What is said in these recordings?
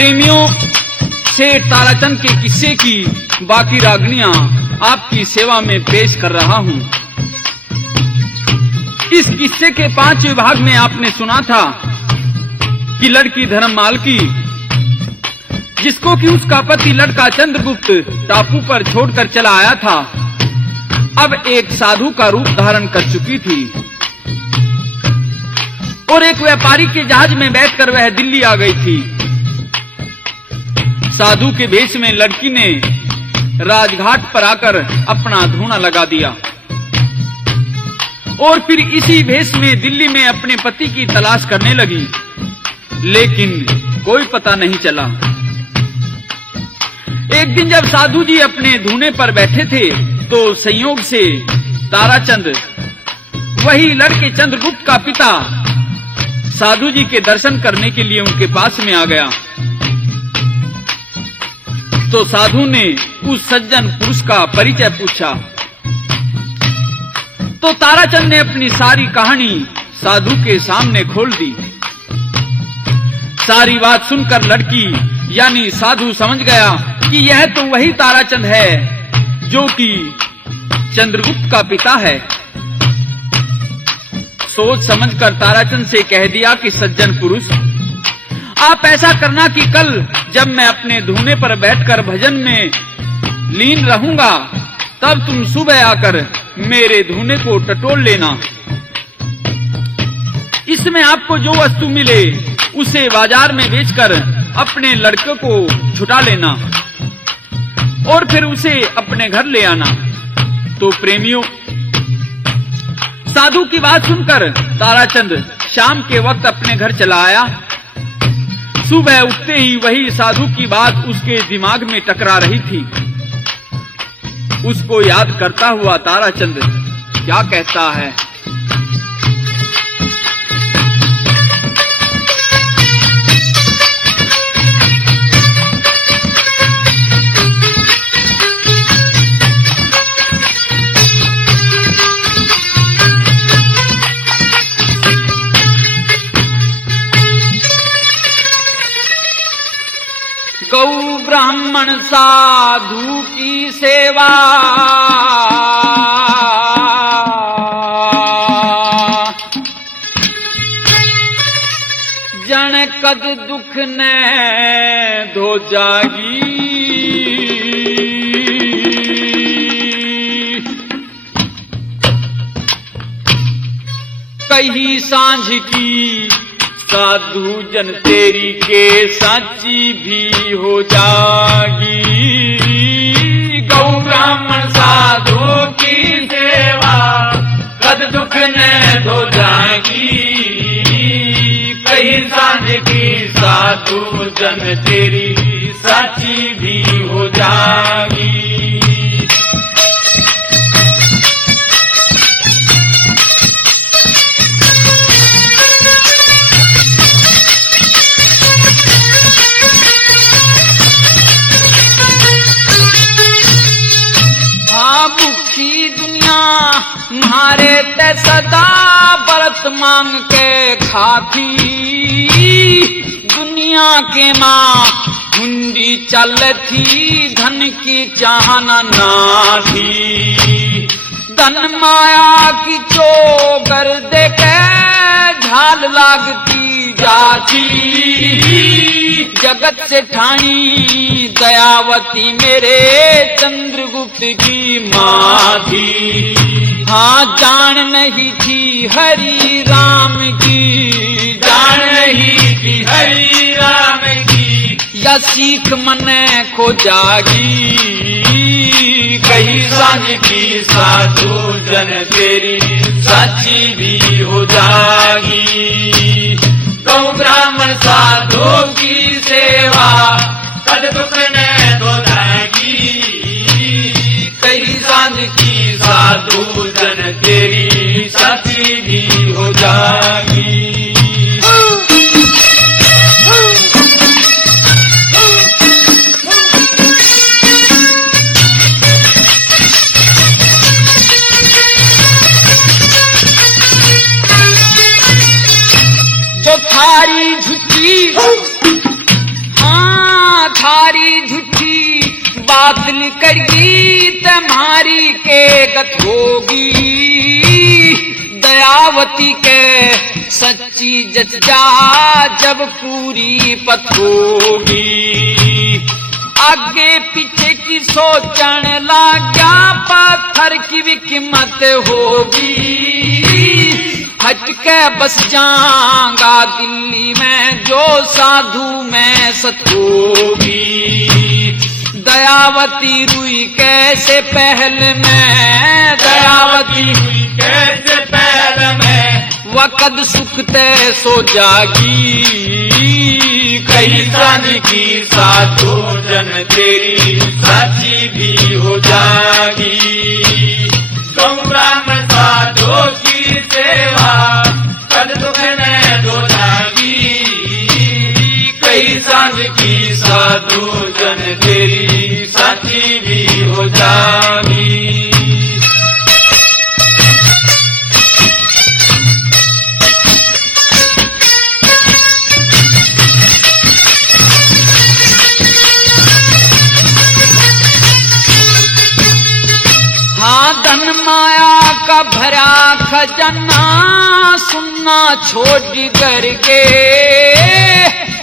प्रेमियों, सेठ ताराचंद के किस्से की बाकी रागनियां आपकी सेवा में पेश कर रहा हूं। इस किस्से के 5वें भाग में आपने सुना था कि लड़की धर्ममाल की, जिसको कि उसका पति लड़का चंद्रगुप्त टापू पर छोड़कर चला आया था, अब एक साधु का रूप धारण कर चुकी थी और एक व्यापारी के जहाज में बैठकर वह दिल्ली आ गई थी। साधु के भेष में लड़की ने राजघाट पर आकर अपना धूना लगा दिया और फिर इसी भेष में दिल्ली में अपने पति की तलाश करने लगी, लेकिन कोई पता नहीं चला। एक दिन जब साधु जी अपने धूने पर बैठे थे तो संयोग से ताराचंद, वही लड़के चंद्रगुप्त का पिता, साधु जी के दर्शन करने के लिए उनके पास में आ गया। तो साधु ने उस सज्जन पुरुष का परिचय पूछा तो ताराचंद ने अपनी सारी कहानी साधु के सामने खोल दी। सारी बात सुनकर लड़की यानी साधु समझ गया कि यह तो वही ताराचंद है जो कि चंद्रगुप्त का पिता है। सोच समझकर ताराचंद से कह दिया कि सज्जन पुरुष, आप ऐसा करना कि कल जब मैं अपने धूने पर बैठकर भजन में लीन रहूंगा, तब तुम सुबह आकर मेरे धूने को टटोल लेना। इसमें आपको जो वस्तु मिले उसे बाजार में बेचकर अपने लड़के को छुटा लेना और फिर उसे अपने घर ले आना। तो प्रेमियों, साधु की बात सुनकर ताराचंद शाम के वक्त अपने घर चला आया। सुबह उठते ही वही साधु की बात उसके दिमाग में टकरा रही थी। उसको याद करता हुआ ताराचंद क्या कहता है, गौ ब्राह्मण साधु की सेवा, जन कद दुख ने धो जागी। कही सांझ की साधु जन तेरी के साची भी हो जागी। गौ ब्राह्मण साधु की सेवा, कद दुख ने धो जागी। कहीं सांझ की साधु जन तेरी साची भी हो जागी। मारे ते सदा बरत मांग के खाती। दुनिया के माँ हुंडी चल थी, धन की चाहना ना थी। धन माया की चोगर देके झाल लागती जाती। जगत से ठानी दयावती मेरे चंद्रगुप्त की माँ थी। हाँ, जान नहीं थी हरि राम की, जान नहीं थी हरि राम की। या सीख मने खो जागी। कहीं सांझ की साधु जन तेरी साची भी हो जागी। गौ ब्राह्मण साधु की सेवा, कद दुख ने धो जागी। कहीं सांझ की साधु जन तेरी साची भी हो जागी। जो थारी झुकी, हाँ बात लिखगी तुम्हारी के गत होगी, दयावती के सच्ची जच जा जब पूरी पत होगी। आगे पीछे की सोचन लाग्या पत्थर की भी कीमत होगी, हटके बस जाऊंगा दिल्ली में जो साधु में सत होगी। दयावती रुई कैसे पहल में, दयावती रुई कैसे पहल में, वक़्त सुखते सो जागी। कई सन की साधु जन तेरी साथी भी हो जागी। गौ ब्राह्मण साधु की सेवा कद दुख ने दो जागी। कई सन की साधु जन तेरी साथी भी हो जागी। धन माया का भरा खजाना सुनना छोड़ कर के,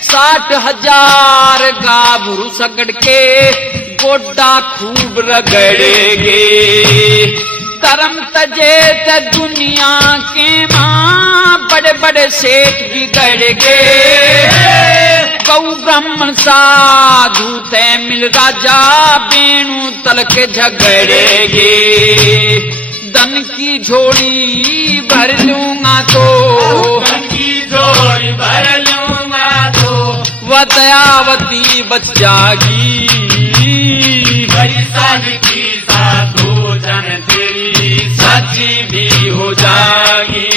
60,000 गाभरू सगड़ के गोड्डा खूब रगड़ेगे। धर्म तजे त दुनिया के मां बड़े बड़े सेठ बिगड़ गए। गौ ब्राह्मण साधु ते मिल राजा बेणु तलक झगड़ेगे। धन की झोली भर लूंगा तो, धन की झोली भर लूंगा तो, वह दयावती बच जागी। बड़ी साल की साधु जन तेरी साची भी हो जागी।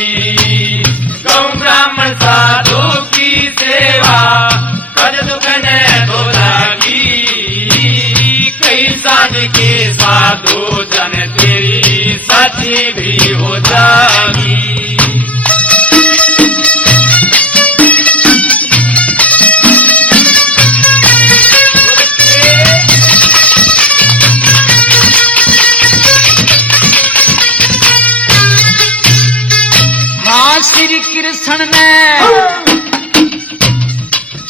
गौ ब्राह्मण साधु की सेवा कद दुख ने दो जागी। कई साल के साधु जन तेरी साची भी हो जागी।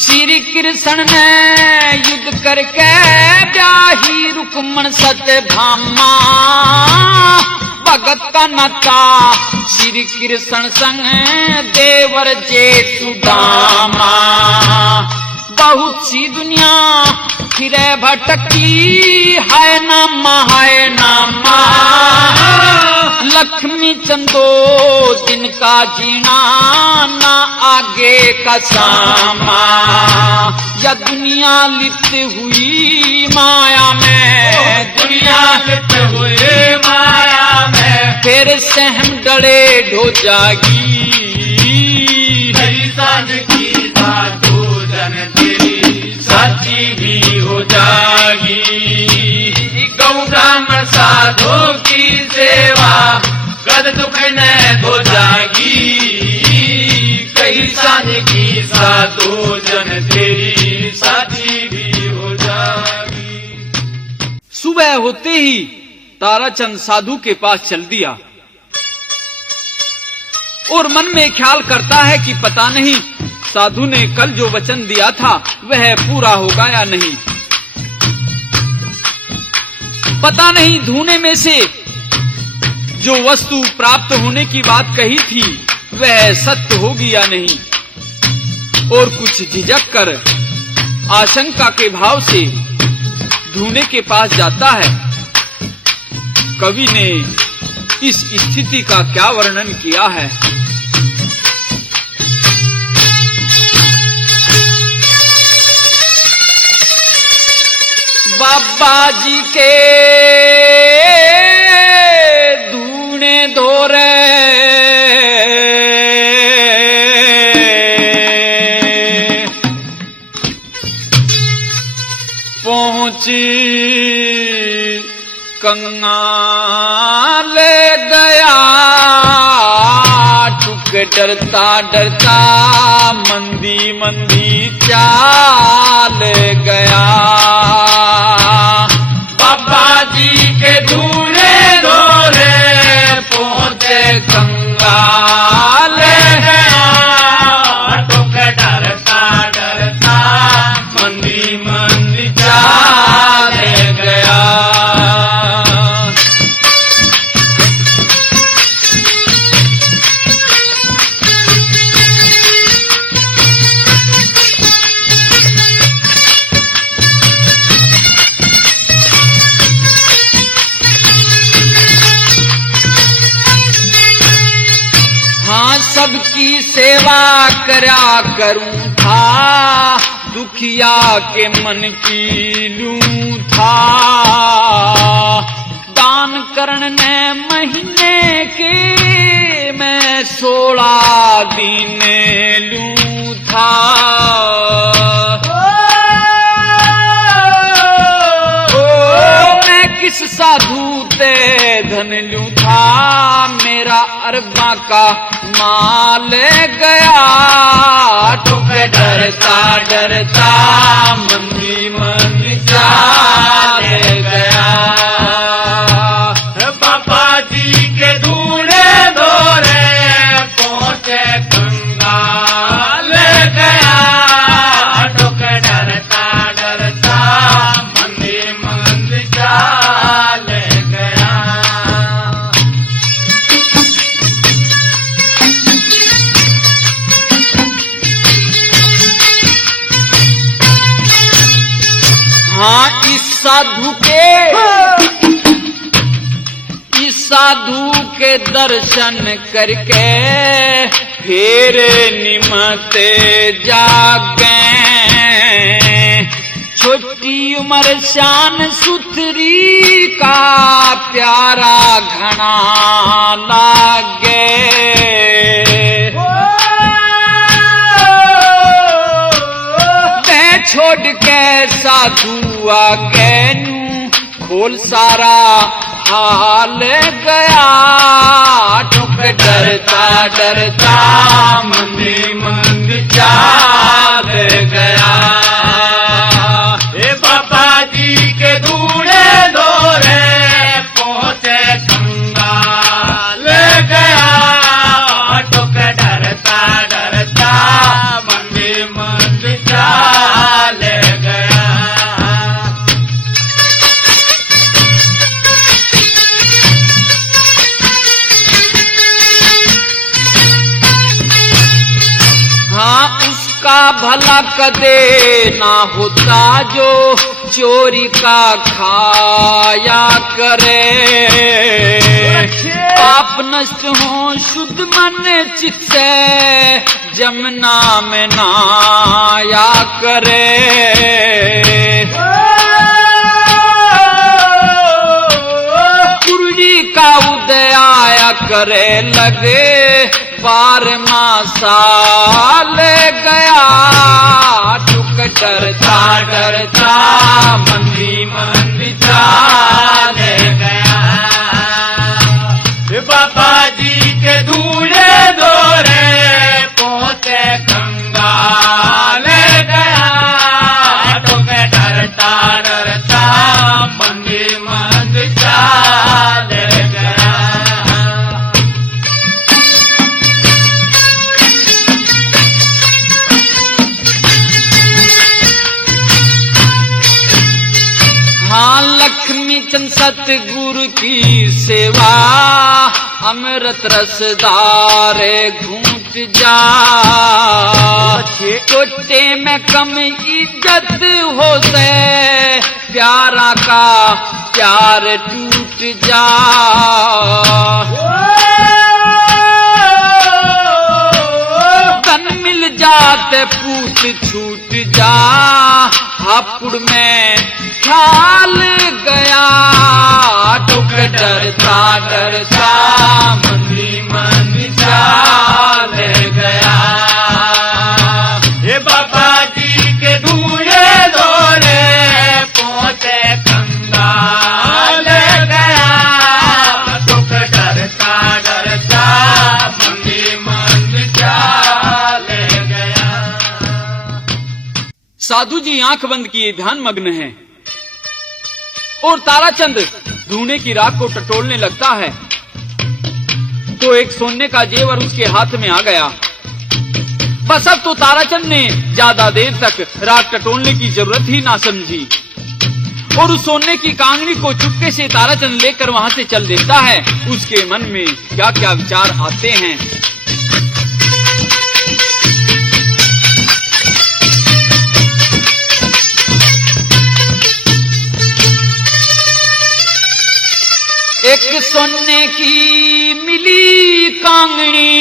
श्री कृष्ण ने युद्ध करके ब्याही रुक्मण सत्यभामा। भगत का नाता श्री कृष्ण संग देवर जेठ सुदामा। बहुत सी दुनिया फिरे भटकी हाय नामा हाय नामा। लक्ष्मी चंदो दिन का जीना ना आगे का सामा। या दुनिया लिप्त हुई माया में, दुनिया लिप्त हुई माया में, फिर से हम डरे ढो जागी। साध की साधु जन तेरी साथी भी हो जागी। गौ ब्राह्मण साधु की सेवा कद दुख ने धो जागी। कई साध की साधु जन तेरी साथी भी हो जागी। सुबह होते ही ताराचंद साधु के पास चल दिया और मन में ख्याल करता है कि पता नहीं साधु ने कल जो वचन दिया था वह पूरा होगा या नहीं। पता नहीं धूने में से जो वस्तु प्राप्त होने की बात कही थी वह सत्य होगी या नहीं। और कुछ झिझक कर आशंका के भाव से धूने के पास जाता है। कवि ने इस स्थिति का क्या वर्णन किया है। बाबा जी के धूने धोरे पहुंची कंगाल गया। टुक डरता डरता मंदी मंदी चाल गया। की सेवा करया करूं था, दुखिया के मन की लूं था। दान करने महीने के मैं 16 दिन लूं था। किस साधु ते धन लूं था, मेरा अरबा का माल गया। ठुक डरता डरता मंदी मंदी चाल गया। बाबा जी के दूल्हे दौरे पहुंचे कंगाल गया। ठुक डरता डरता मंदी मंदी चाल गया। हाँ, इस साधु के दर्शन करके फिर निमते जागे। छोटी उम्र शान सुथरी का प्यारा घना लागे। मैं छोड़ के साधु आगे नू खोल सारा हाल गया। ठुक डरता डरता मंदी मंदी चाल गया। बाबा जी के दूल्हे दौरे पहुंचे कंगाल गया। ठुक डरता डरता मंदी मंदी चाल गया। हाँ, उसका भला कदे ना होता जो चोरी का खाया करे। पाप नष्ट हो शुद्ध मन चित से जमुना में नाया करे। गुरुजी का उदय आया करे लगे। 12वां साल गया। ठुक डरता डरता मंदी मंदी चाल गया। बाबा जी के दूल्हे दौरे पहुंचे कंगाल गया। ठुक डरता डरता मंदी मंदी चाल गया। हाँ, लक्ष्मी चंद सतगुरु की सेवा अमृत रसदारे घूट जा। छोटे में कम इज्जत हो से प्यारा का प्यार टूट जा। तन मिल जाते पूत छूट जा। हापुड़ में ख्याल गया। ठुक डरता डरता मंदी मंदी चाल गया। बाबा जी के दूल्हे दौरे पहुंचे कंगाल गया। ठुक डरता डरता मंदी मंदी चाल गया। साधु जी आंख बंद किए ध्यान मग्न है और ताराचंद धुएं की राख को टटोलने लगता है तो एक सोने का जेवर उसके हाथ में आ गया। बस अब तो ताराचंद ने ज्यादा देर तक राख टटोलने की जरूरत ही ना समझी और उस सोने की कांगड़ी को चुपके से ताराचंद लेकर वहां से चल देता है। उसके मन में क्या क्या विचार आते हैं। एक सोने की मिली कांगड़ी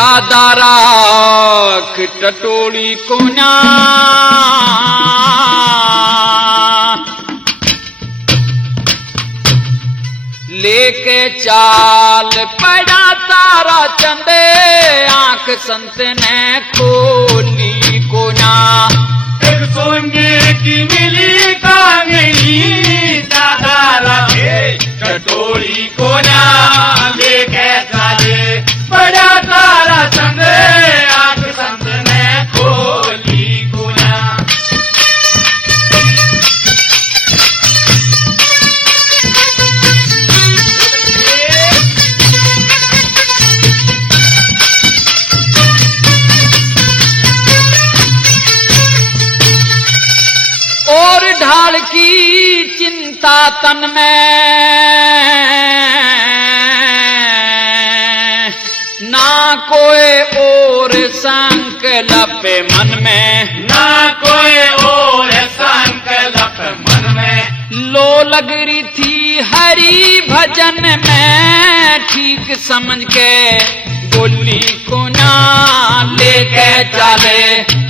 ज्यादा राख टटोली को ना, लेके चाल पड़ा तारा चंदे, आंख संत ने खोली को ना। एक सोने की मिली कांगनी, ज्यादा रखे टटोली को ना, लेके चाले बड़ा तारा चंद, आंख संत ने खोली को ना। और ढाल की चिंता तन में, ना कोई और संकल्प मन में, ना कोई और संकल्प मन में, लो लग रही थी हरि भजन में, ठीक समझ के बोली को ना, लेके चले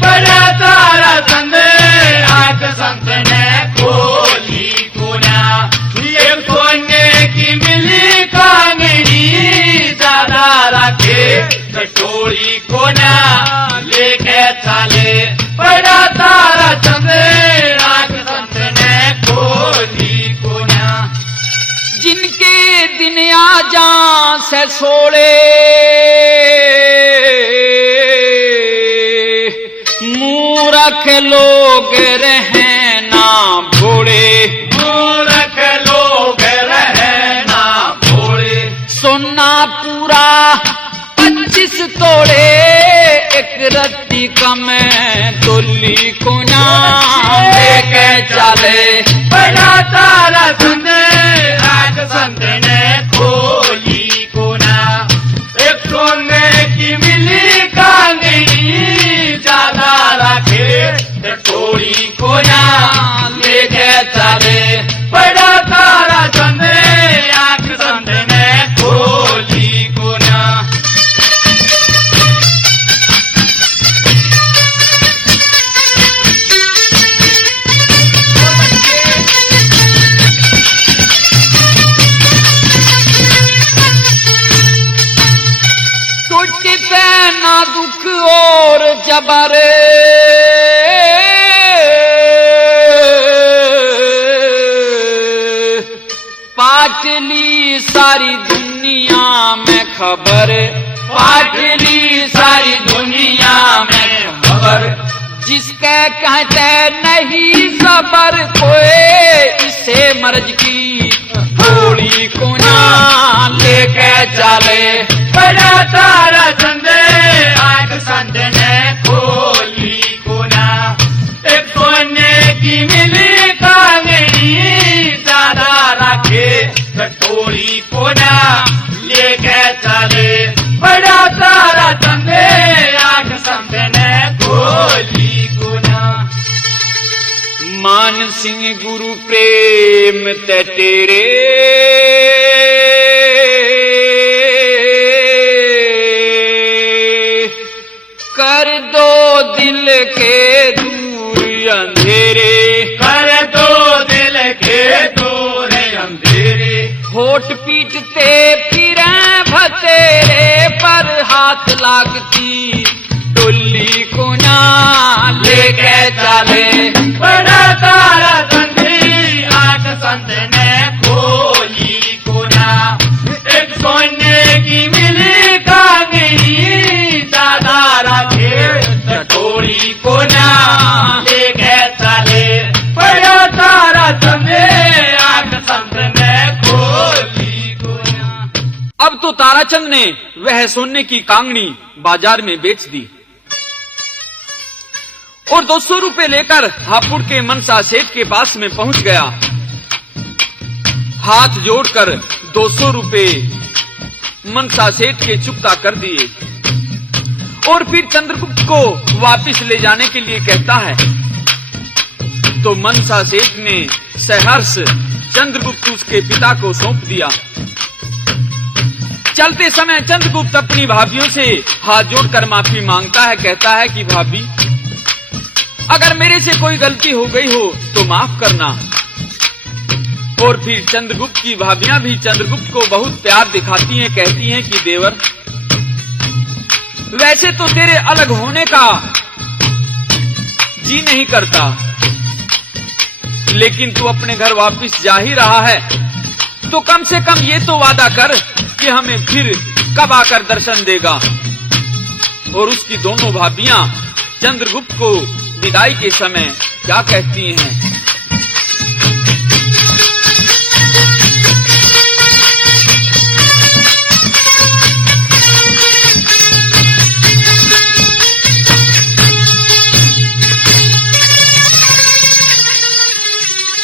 बड़ा तारा चंद, आंख संत ने खोली को ना। एक सोने की मिली कांगनी, ज्यादा रखे टटोली को ना, लेके चले बड़ा तारा चंद, आंख संत ने खोली को ना। जिनके दिन आजा से सोड़े, मूरख लोग रहना भोड़े, मूर्ख लोग रहना भोले, सोना पूरा 25 तोड़े, एक रत्ती कम तोली को ना, लेके चले बड़ा तारा चंद, आंख संत ने खोली को ना। एक सोने की मिली कांगनी, ज्यादा रखे टटोली को ना, लेके चले बड़ा तारा चंद, आंख संत ने खोली को ना। टूटते ना दुख और जबर, पाटली सारी दुनिया में खबर, पाटली सारी दुनिया में खबर, जिसके कहते नहीं सबर कोई, इसे मर्ज की गोली को ना, लेके चले बड़ा तारा चंद, आंख संत ने खोली को ना। एक सोने की मिली कांगनी, ज्यादा रखे टटोली को ना, लेके चले बड़ा तारा चंद, आंख संत ने खोली को ना। मान सिंह गुरु प्रेम ते तेरे, कर दो दिल के दूर अंधेरे, कर दो दिल के दूर अंधेरे, होठ पीटते फिरे भतेरे, पर हाथ लागती डोली को ना, लेके चले बड़ा तारा चंदी, आंख संत ने खोली को ना। एक सोने की मिली कांगनी, ज्यादा रखे टटोली को ना, लेके चले बड़ा तारा चंदे, आंख संत ने खोली को ना। अब तो ताराचंद ने वह सोने की कांगनी बाजार में बेच दी और 200 रुपए लेकर हापुड़ के मनसा सेठ के पास में पहुंच गया। हाथ जोड़कर 200 रुपए मनसा सेठ के चुकता कर दिए और फिर चंद्रगुप्त को वापस ले जाने के लिए कहता है। तो मनसा सेठ ने सहर्ष चंद्रगुप्त उसके पिता को सौंप दिया। चलते समय चंद्रगुप्त अपनी भाभियों से हाथ जोड़कर माफी मांगता है, कहता है कि भाभी अगर मेरे से कोई गलती हो गई हो तो माफ करना। और फिर चंद्रगुप्त की भाभियां भी चंद्रगुप्त को बहुत प्यार दिखाती हैं, कहती हैं कि देवर वैसे तो तेरे अलग होने का जी नहीं करता, लेकिन तू अपने घर वापस जा ही रहा है तो कम से कम ये तो वादा कर कि हमें फिर कब आकर दर्शन देगा। और उसकी दोनों भाभियां चंद्रगुप्त को विदाई के समय क्या कहती हैं?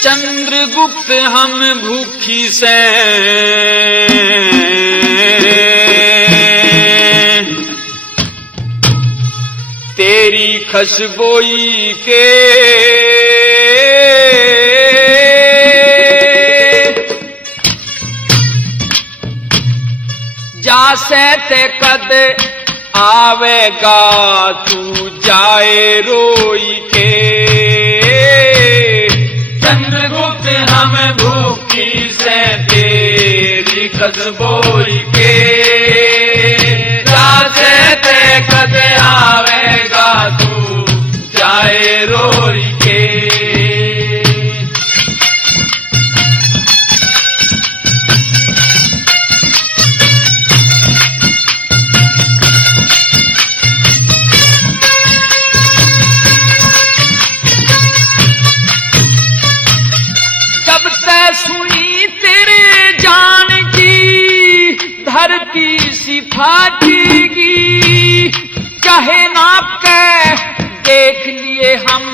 चंद्रगुप्त हम भूखी से तेरी खुशबोई के जासे ते कद आवेगा तू जाए रोई के। चंद्रगुप्त हम भूखी से तेरी खुशबोई के जासे ते कद आवेगा तू जाए रोई के। सुनी तेरे जान की धरती सी फाटेगी, चाहे नाप के देख लिए हम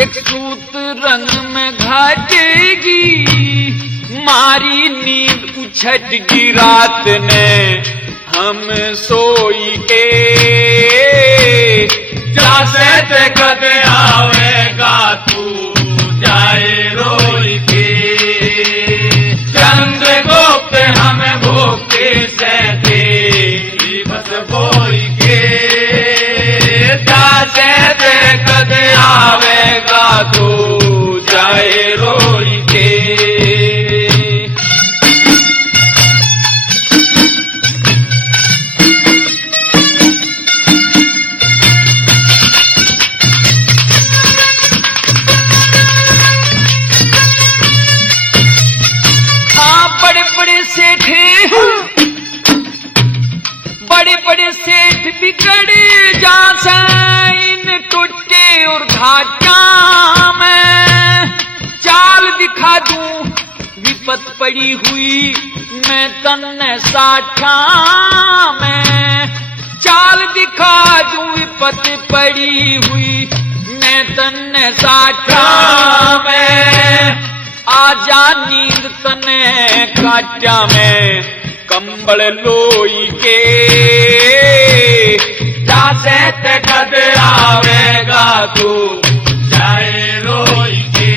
एक सूत रंग में घाटेगी। मारी नींद उछटगी रात ने हम सोई के जासे ते कद आवेगा तू जाए रोई के। चंद्रगुप्त हम भूखे से तेरी खुशबोई के जासे ते कद आवेगा तू जाए रोई के। बड़े बड़े सेठ बिगड़े जासे इन टूटे और घाटा में, चाल दिखा दूं विपत पड़ी हुई मैं तन्ने साठा में। चाल दिखा दूं विपत पड़ी हुई मैं तन्ने साठा में। आजा नींद तने काटा में कंबल लोई के जासे ते कद आवेगा तू जाए रोई के।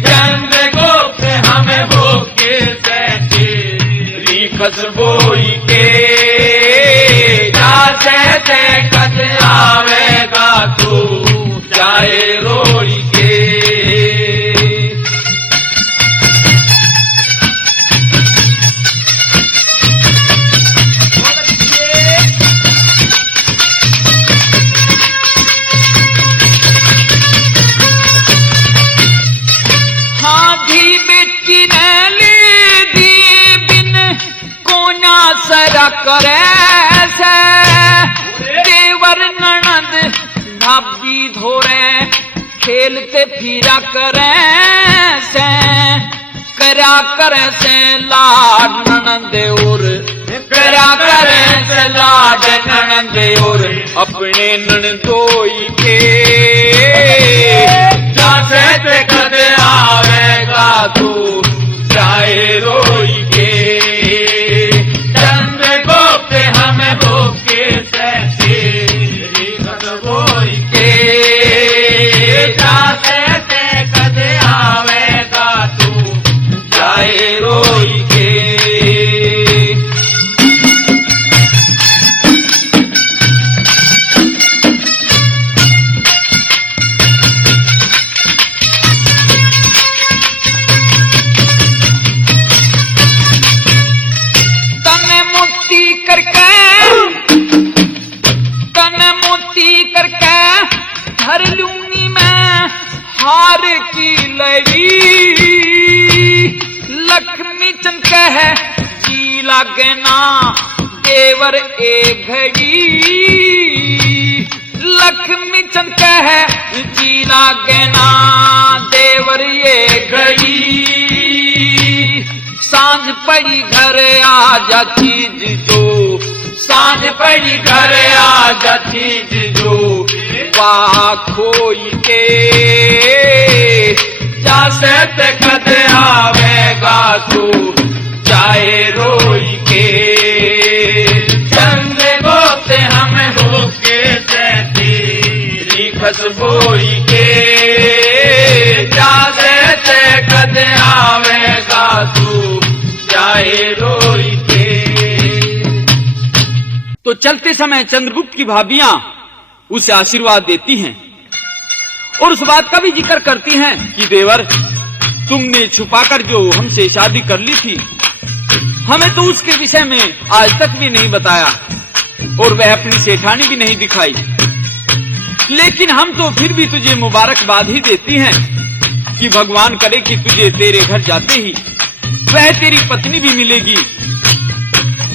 चंद्रगुप्त हमें भूखे से तेरी खुशबोई के जासे ते कद आवेगा तू जाए रोई के। सरा करे से देवर ननद भाभी धोरे खेलते फिरा करे से करा करे से लाड ननद और करा करे से लाड ननद और अपने ननदोई के जासे ते कद आवेगा तू जाए रोई के। चंद्रगुप्त हमें भूखे से तेरी खुशबोई के जासे ते कद आवेगा तू जाए रोई के। लड़ी लक्ष्मी चंद कह जी लागे ना देवर ए घड़ी लक्ष्मी चंद कह जी लागे ना देवर ये घड़ी सांझ पड़ी घर आजा चीज दो सांझ पड़ी घर आजा चीज दो वाह खोई के जासे ते कद आवेगा तू चाहे रोई के चंद गोते हमें होके तेरी खसबोई के जासे ते कद आवेगा तू चाहे रोई के। तो चलते समय चंद्रगुप्त की भाभियां उसे आशीर्वाद देती हैं और उस बात का भी जिक्र करती हैं कि देवर तुमने छुपाकर जो हमसे शादी कर ली थी हमें तो उसके विषय में आज तक भी नहीं बताया और वह अपनी सेठानी भी नहीं दिखाई, लेकिन हम तो फिर भी तुझे मुबारकबाद ही देती हैं कि भगवान करे कि तुझे तेरे घर जाते ही वह तेरी पत्नी भी मिलेगी।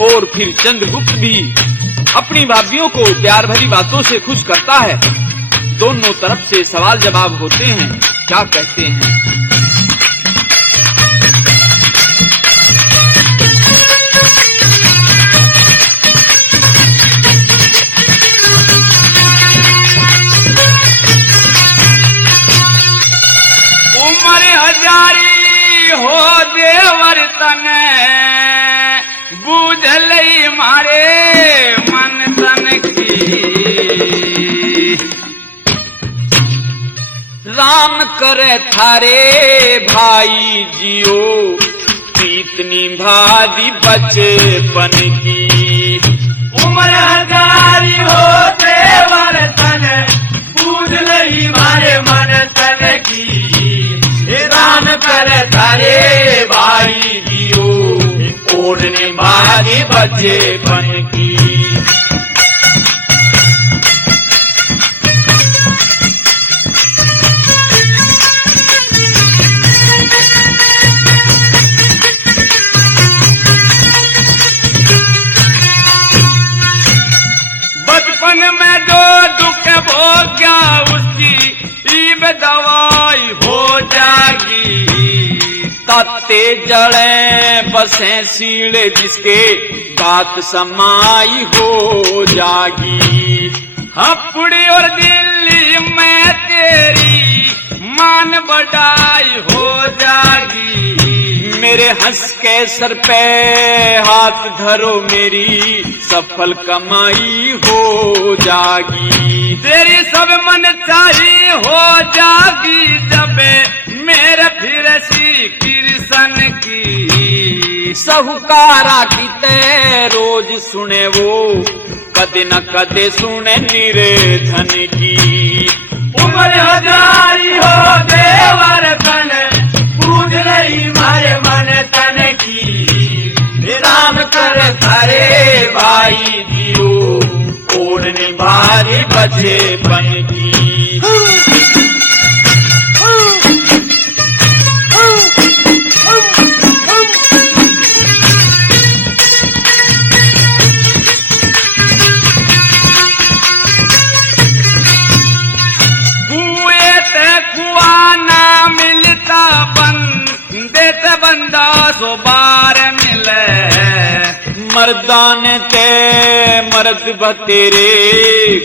और फिर चंद्रगुप्त भी अपनी भाभियों को प्यार भरी बातों से खुश करता है। दोनों तरफ से सवाल जवाब होते हैं, क्या कहते हैं। उम्र हजारी हो देवर तने बूझ लई मारे मन तन की राम करे थारे भाई जियो इतनी भादी बचपन की। उम्र हजारी हो देवर तने बूझ लई मारे मन तन की राम करे थारे भाई जियो ओढ़ने बाजी बचपन की। बचपन में जो दुख भोग्या उसकी ईब दवाई हो जाएगी। ताते जड़े बसे सीढ़े जिसके बात समाई हो जागी। हपुड़ी और दिल्ली में तेरी मान बढ़ाई हो जागी। मेरे हंस के सर पे हाथ धरो मेरी सफल कमाई हो जागी। तेरी सब मन चाही हो जागी जब मेरे फिर श्री कृष्ण की। साहूकारा की ते रोज सुने वो कदे न कदे सुने निर्धन की। उम्र हजारी हो देवर तन पूज रही मारे मन तन की। राम कर थारे भाई दियो ओढ़ने भारी बचपन की। बंदा सो बार मिले मर्दान ते मर्द बतेरे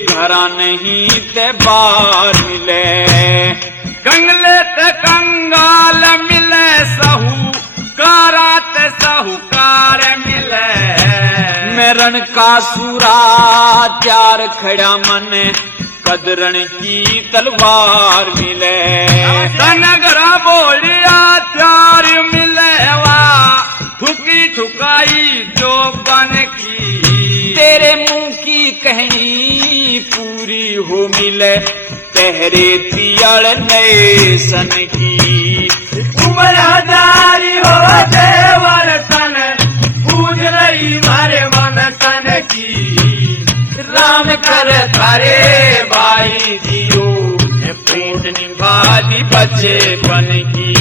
घरा नहीं ते बार मिले। कंगले ते कंगाल मिले साहूकारा ते साहूकार मिले। मेरन का सूरा चार खड़ा मन कदरन की तलवार मिले। तनगरा बोलिया चार मिलेवा ठुकी ठुकाई जो बन की। तेरे मुंह की कहनी पूरी हो मिले तेरे तियाड़ नए सन की। उम्र हजारी हो देवर तन पूज रही मारे मन तन की। राम कर थारे भाई दियो पूजनी भाजी बचेपन की।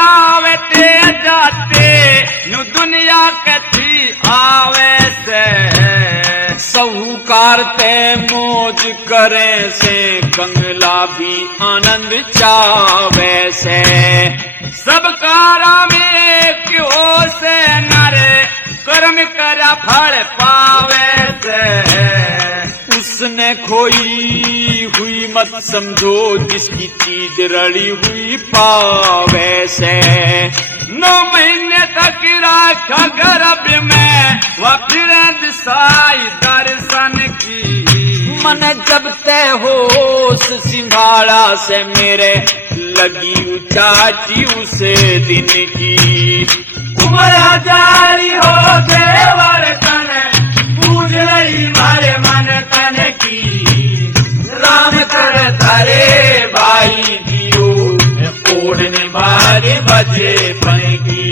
आवे ते जाते नु दुनिया कथी आवे से, साहूकार ते मौज करे से बंगला भी आनंद चावे से। सब कारा में क्यों से नरे कर्म करा फल पावे से। उसने खोई हुई मत समझो जिसकी चीज रड़ी हुई पावे से। 9 महीने तक रखा गर्भ में वह फिर दिशाई दर्शन की। मन जब तय होश सिंघाड़ा से मेरे लगी चाची उसे दिन की। उम्र हजारी हो देवर तन पूज रही मारे मन तन की। राम कर तारे भाई दियो ओढ़ने मारे बचेपन की।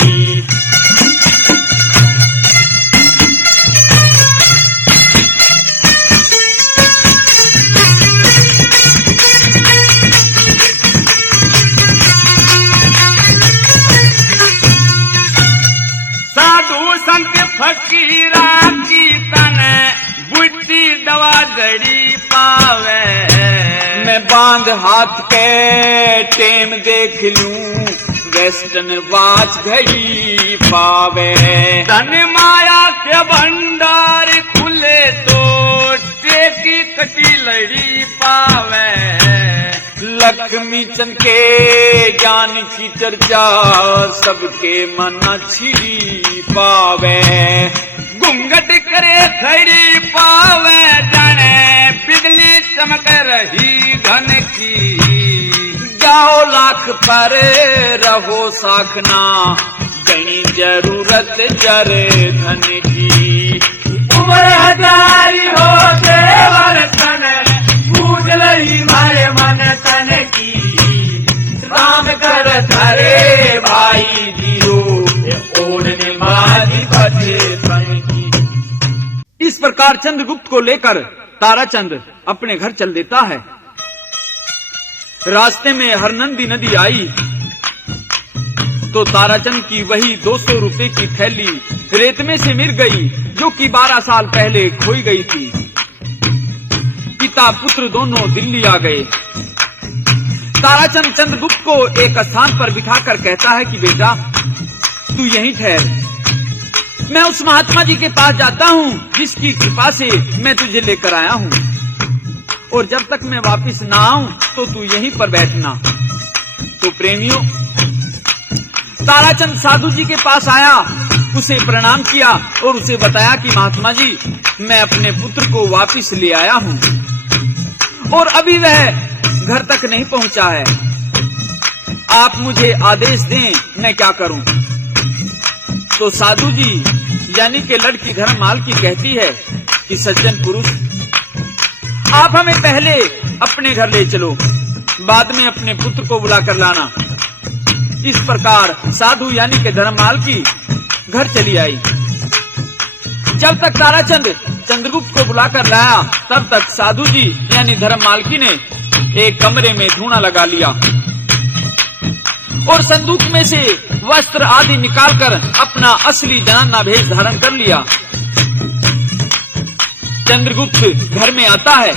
साधु संत फकीरा की तन बुद्धि दवा जड़ी पावे। मैं बांध हाथ के टेम देख लूं वेस्टर्न वाच घड़ी पावे। धन माया के भंडार खुले तो टेकी कटी लड़ी पावे। लक्ष्मी चंद के ज्ञान की चर्चा सबके मन छिड़ी पावे। घूंघट करे खड़ी पावे जाने बिजली चमक रही घन की। जाओ लाख पर रहो साखना कहीं जरूरत जरे धन की। उम्र हजारी हो देवर तन पूज लही मारे मन तन की। राम कर तारे भाई दियो ओढ़ने मारी बचेपन की। इस प्रकार चंद्रगुप्त को लेकर ताराचंद अपने घर चल देता है। रास्ते में हरनंदी नदी आई तो ताराचंद की वही 200 रुपए की थैली रेत में से मिल गई जो कि 12 साल पहले खोई गई थी। पिता पुत्र दोनों दिल्ली आ गए। ताराचंद चंद्रगुप्त को एक स्थान पर बिठाकर कहता है कि बेटा तू यहीं ठहर, मैं उस महात्मा जी के पास जाता हूँ जिसकी कृपा से मैं तुझे लेकर आया हूँ, और जब तक मैं वापस ना आऊं तो तू यहीं पर बैठना। तो प्रेमियों, ताराचंद साधु जी के पास आया, उसे प्रणाम किया और उसे बताया कि महात्मा जी मैं अपने पुत्र को वापस ले आया हूँ और अभी वह घर तक नहीं पहुंचा है। आप मुझे आदेश दें मैं क्या करूं। तो साधु जी यानी कि लड़की धर्ममाल की कहती है कि सज्जन पुरुष आप हमें पहले अपने घर ले चलो, बाद में अपने पुत्र को बुला कर लाना। इस प्रकार साधु यानी कि धर्ममाल की घर चली आई। जब तक ताराचंद चंद्रगुप्त को बुलाकर लाया तब तक साधु जी यानी धर्ममालकी ने एक कमरे में धूना लगा लिया और संदूक में से वस्त्र आदि निकालकर अपना असली जनाना भेष धारण कर लिया। चंद्रगुप्त घर में आता है,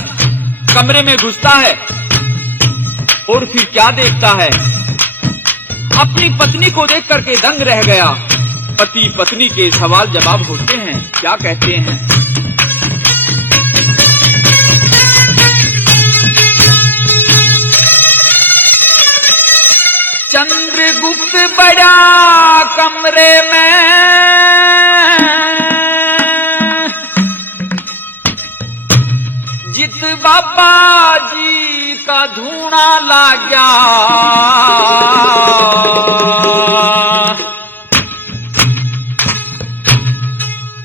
कमरे में घुसता है और फिर क्या देखता है, अपनी पत्नी को देख करके दंग रह गया। पति पत्नी के सवाल जवाब होते हैं, क्या कहते हैं। चंद्रगुप्त बड़ा कमरे में जित बाबा जी का धूना ला गया।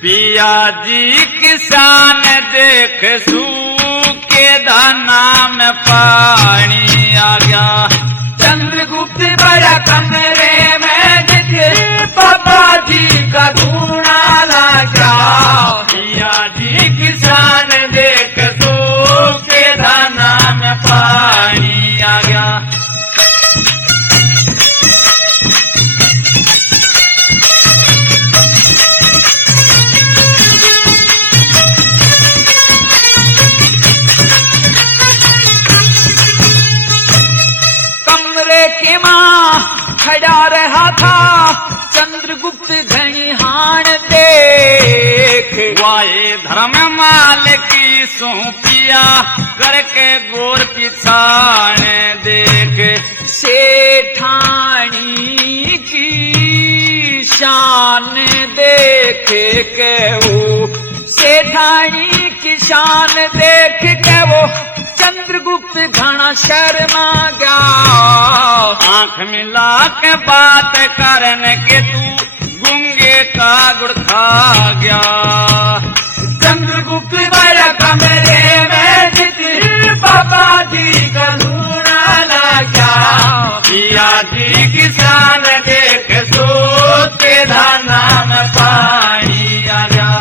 पिया जी किसान देख सूखे के दाना में पानी आ गया। चंद्रगुप्त बड़ा कमरे में जिसे बाबा जी का धूना लगा। मिया जी किसान देख सो के दाना में पानी आ गया। के मां खड़ा रहा था चंद्रगुप्त घनिहान देख। वाये धर्म माल की सौंपिया करके गोर पिछाण देख। सेठानी की शान देख के वो, सेठानी की शान देख के वो चंद्रगुप्त घना शर्मा गया। आंख मिला के बात करने के तू गूंगे का गुड़ खा गया। चंद्रगुप्त बड़ा कमरे में जिते बाबा जी का धूना लगा। मिया जी किसान देख सोच के दाना में पानी आ गया।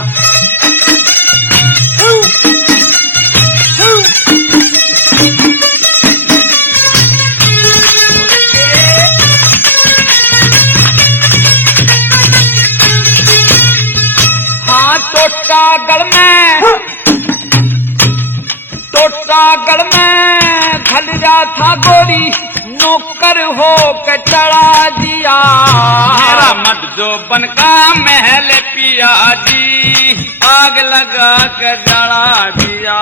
टोटागढ़ में खलजा था गोरी नौकर हो के चढ़ा दिया। मेरा मत जो बन का महल पिया जी आग लगा के जला दिया।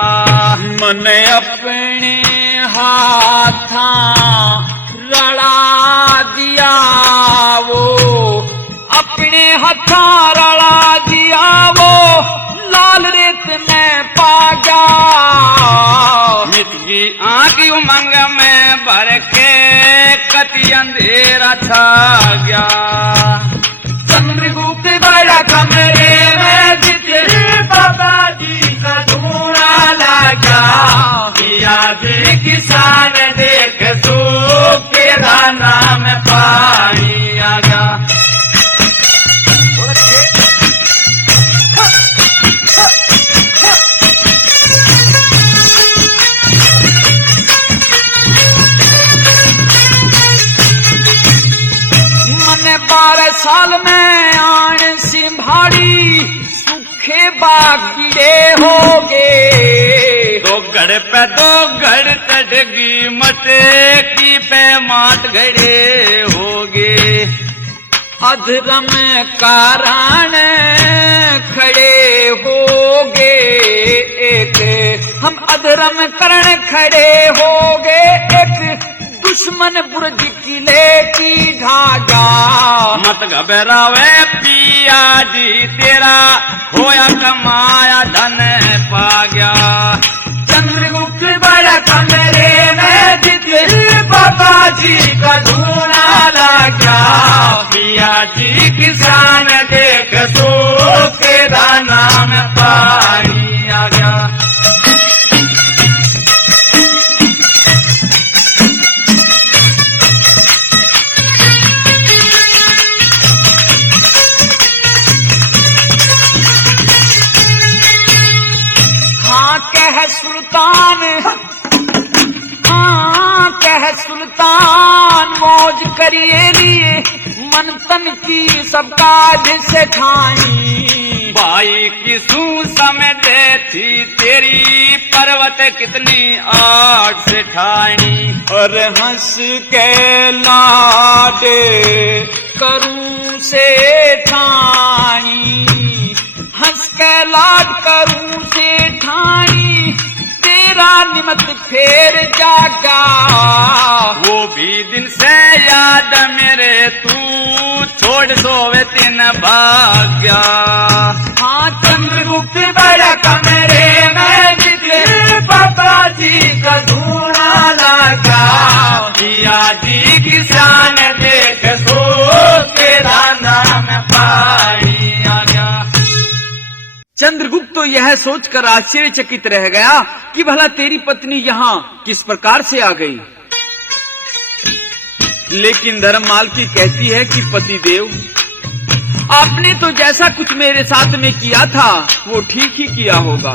मन अपने हाथा रड़ा दिया वो, अपने हाथा रड़ा दिया वो लाल रेत में पा गया। मिटगी आंख उमंग में भर के कति अंधेरा छा गया। चंद्रगुप्त बड़ा कमरे में जिते बाबा जी का धूना लगा। मिया जी किसान देख सो के दाना में पानी आ गया। मन 12 साल में आन सिंभाड़ी सूखे बाग गिरे होगे। दो गढ़ पे दो गढ़ चढ़गी मटे की पे माट गड़े होगे। अधर्म कारण खड़े होगे एक, हम अधर्म करण खड़े होगे एक। दुश्मन बुर्ज किले की ढागा। मत घबरावे पिया जी तेरा होया कमाया धन पा गया। चंद्रगुप्त बड़ा कमरे में जिते बाबा जी का धूना लगा। पिया जी किसान देख सो के दाना में पानी आ गया। सुल्तान मौज करिए लिए मन तन की सब काज से खाई। भाई की समझे थी तेरी पर्वत कितनी आग से ठानी। और हंस के लाडे करूं से ठानी, हंस के लाड करूं से ठानी। तेरा निमत फेर जागा। वो भी दिन से याद मेरे तू छोड़ सोवे तीन भाग्या। हाँ चंद्रगुप्त बड़ा कमरे में जिते बाबा जी का धूना लगा। पिया जी किसान देख सो तेरा नाम पानी आ गया। चंद्रगुप्त तो यह सोचकर आश्चर्यचकित रह गया कि भला तेरी पत्नी यहाँ किस प्रकार से आ गई। लेकिन धर्ममालकी कहती है कि पतिदेव, आपने तो जैसा कुछ मेरे साथ में किया था वो ठीक ही किया होगा,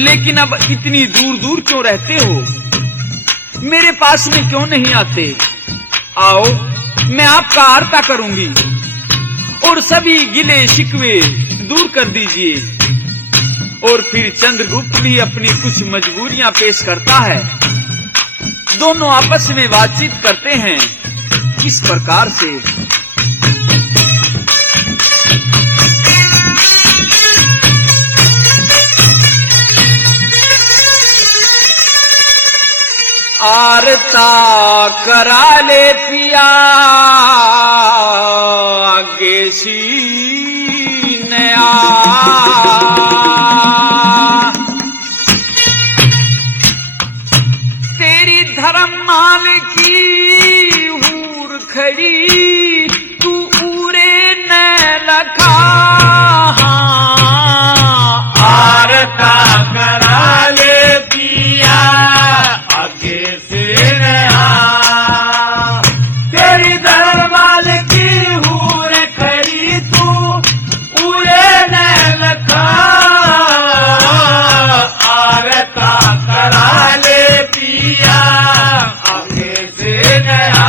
लेकिन अब इतनी दूर दूर क्यों रहते हो, मेरे पास में क्यों नहीं आते? आओ, मैं आपका आरता करूंगी और सभी गिले शिकवे दूर कर दीजिए। और फिर चंद्रगुप्त भी अपनी कुछ मजबूरियां पेश करता है। दोनों आपस में बातचीत करते हैं किस प्रकार से। आरता करा ले पिया आगे सीने तेरी धर्ममाल की हूर खड़ी तू उरे न लखा। आरता करा ले पिया आगे से नया, तेरी धर्ममाल की हूर खड़ी तू उड़े न लखा। आरता करा ले पिया आगे से नया।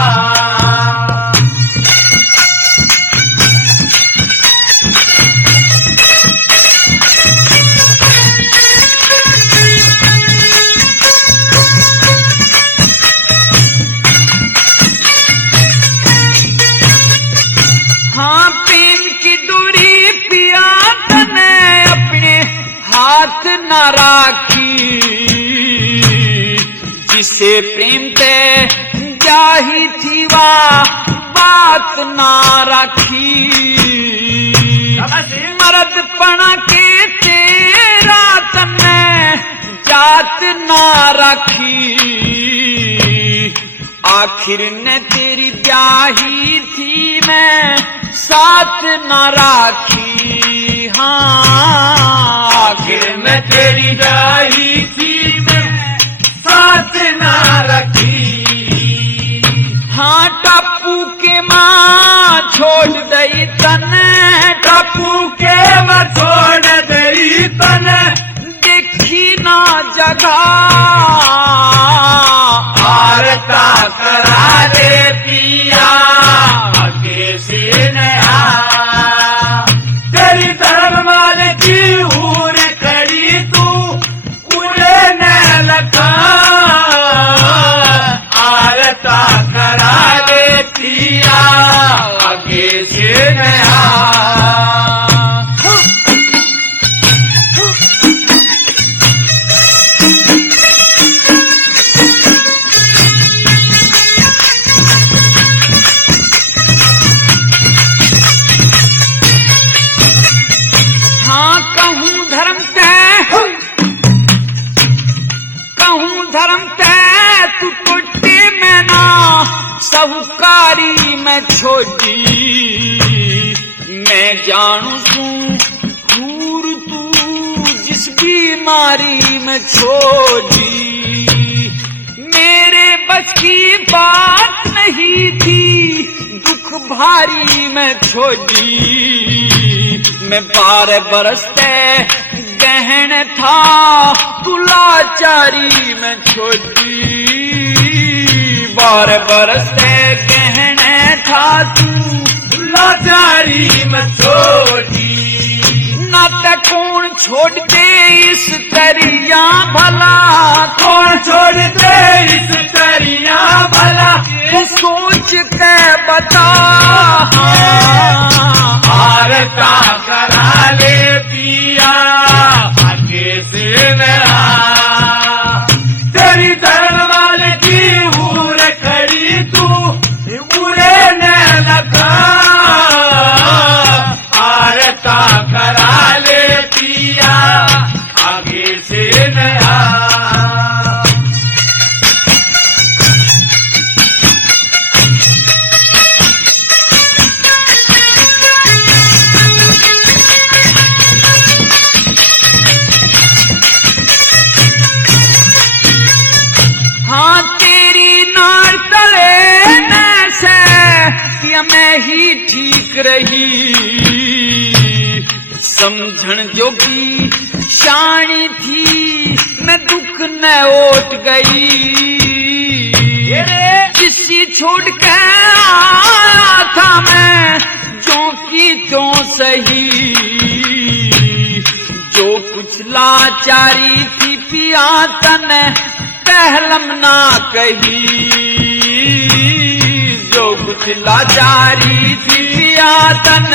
हाँ, प्रेम की दूरी पिया तने अपने हाथ न राखी, जिसे प्रेम पे जाही थी वा बात ना रखी। मर्दपना के तेरा तने जात ना रखी, आखिर ने तेरी ब्याही थी मैं साथ न राखी। हाँ, आखिर में तेरी ब्याही थी मैं साथ न रखी। हाँ, टापू के माँ छोड़ दई तन, टापू के माँ छोड़ दई तन, देखी ना जगह। आरता करा दे पिया आगे से नया, तेरी धर्ममाल की हूर खड़ी तू उड़े न लखा। आरता करा दे पिया आगे से नया। तू टुट्टी में ना साहूकारी में छोड़ी, मैं जानू हूर तू जिस बीमारी में छोड़ी। मेरे बस की बात नहीं थी दुख भारी में छोड़ी, मैं 12 बरस से गहन था तुलाचारी में छोड़ी। 12 बरस से गहन था तू तुलाचारी में छोड़ी। नाता कौन छोड़ दे इस तरिया भला, कौन छोड़ दे इस तरिया भला, तू सोच के बता। आरता करा ले पिया आगे से नया, तेरी धर्ममाल की हूर खड़ी तू उड़े न लखा। आरता करा ले पिया आगे से नया। समझण जोगी शानी थी मैं दुख न ओट गई। किसी छोड़ के आया था मैं जो की तो सही, जो कुछ लाचारी थी पिया तन पहलम ना कही, जो कुछ लाचारी थी पिया तन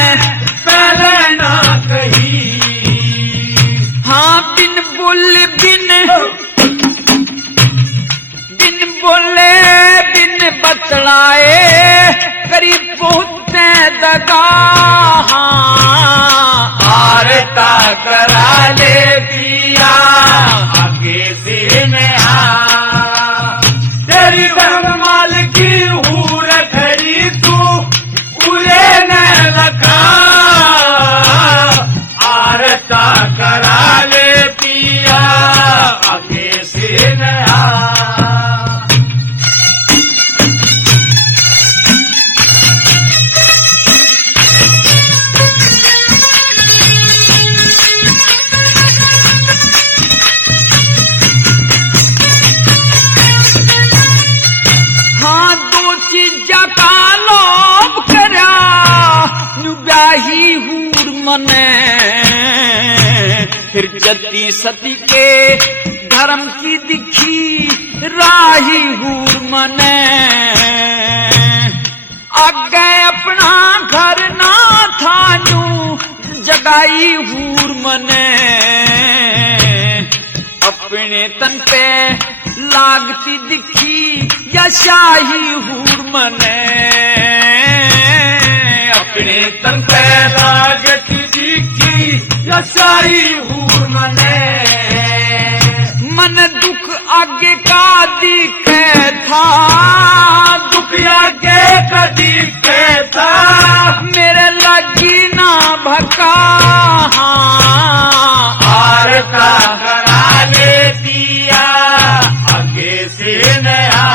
पहले ना कही। हाँ बिन बोले बिन बतलाए करीब पहुँचते दगा, आरता करा ले पिया आगे से नया, तेरी बरमाल की हूर खरी तू पूरे न लगा, आरता करा ले पिया आगे से नया। फिर जती सती के धर्म की दिखी राही हूर मने, आगे अपना घर ना था नू जगाई हूर मने, अपने तन पे लागती दिखी या शाही हूर मने, अपने तन पे लागती दिखी या शाही हूर मने, मन दुख आगे का दिखे था, दुख आगे का दिखे था, मेरे लगी ना भका, आरता करा ले दिया आगे से नया,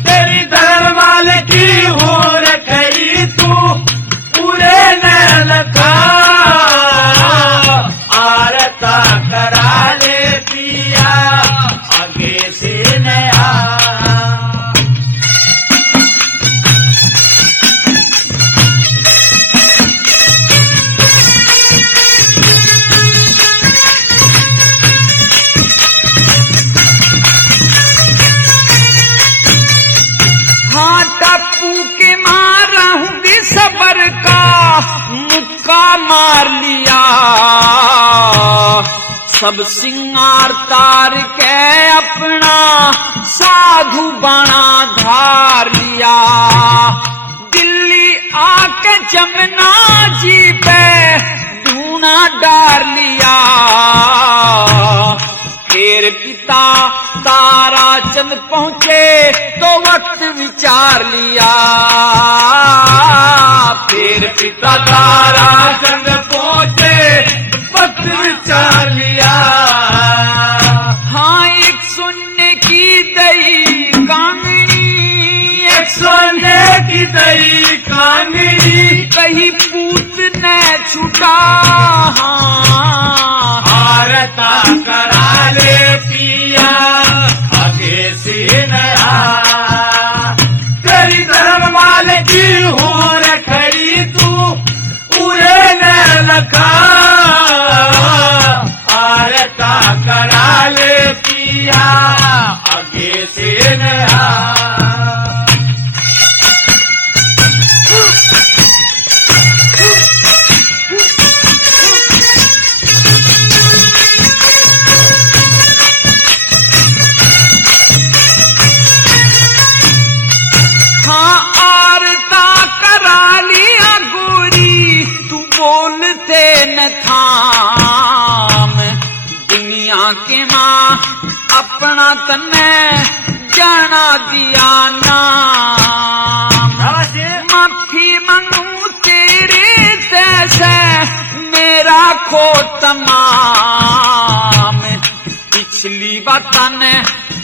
तेरी धर्माल की हो रखी तू पूरे न लगा, आरता करा ले पिया आगे से नया। हाँ टप्पू के मारा हूँ भी सबर का मुक्का मार लिया, सब सिंगार तार के अपना साधु बना धार लिया, दिल्ली आके जमुना जी पे ढूंढा डार लिया, फिर पिता तारा चंद पहुँचे तो वक्त विचार लिया, फिर पिता तारा चंद पहुँचे वक्त विचार लिया। हाँ एक सुनने की दई कांगड़ी, एक सुनने की दई कांगड़ी, कहीं पूत न छुटा, आरता करा ले पिया आगे से नया, तेरी धर्ममाल की हो रखी तू पूरे न लगा, आरता करा ले पिया आगे से नया। बोलते न थाम दुनिया के माँ अपना तने जाना दिया नाम, माफी मांगू तेरे जैसे मेरा खो तमाम, पिछली बातन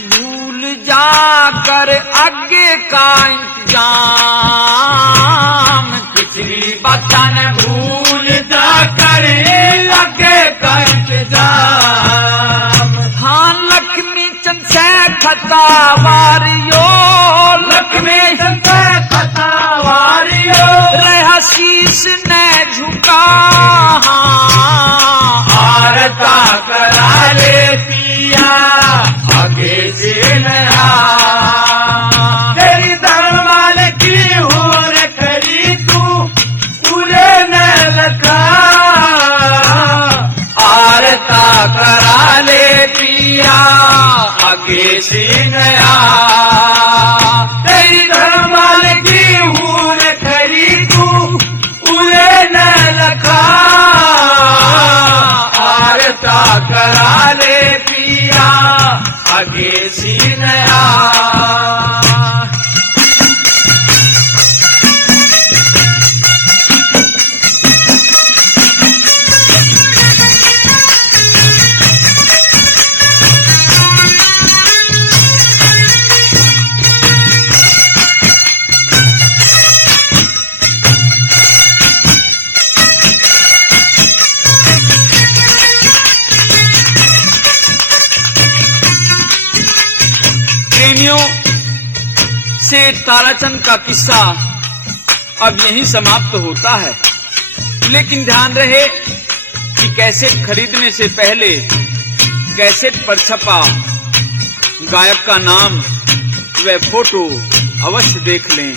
भूल जाकर आगे का इंतजाम, पिछली बातन भूल जा करे लगे कंठ जाम। हाँ लक्ष्मी चंद से खतावारियो, लक्ष्मी चंद खतावारियो, रहा शीश ने झुका, आरता करा ले पिया आगे से नया। तेरी धर्माल की होर करी तू पूरे न लखा, आरता करा ले पिया आगे से नया। तेरी धर्माल की होर करी तू पूरे न लखा, आरता करा ले पिया आगे सी नया। प्रेमियों से ताराचंद का किस्सा अब यहीं समाप्त होता है, लेकिन ध्यान रहे कि कैसेट खरीदने से पहले कैसेट पर छपा गायक का नाम व फोटो अवश्य देख लें।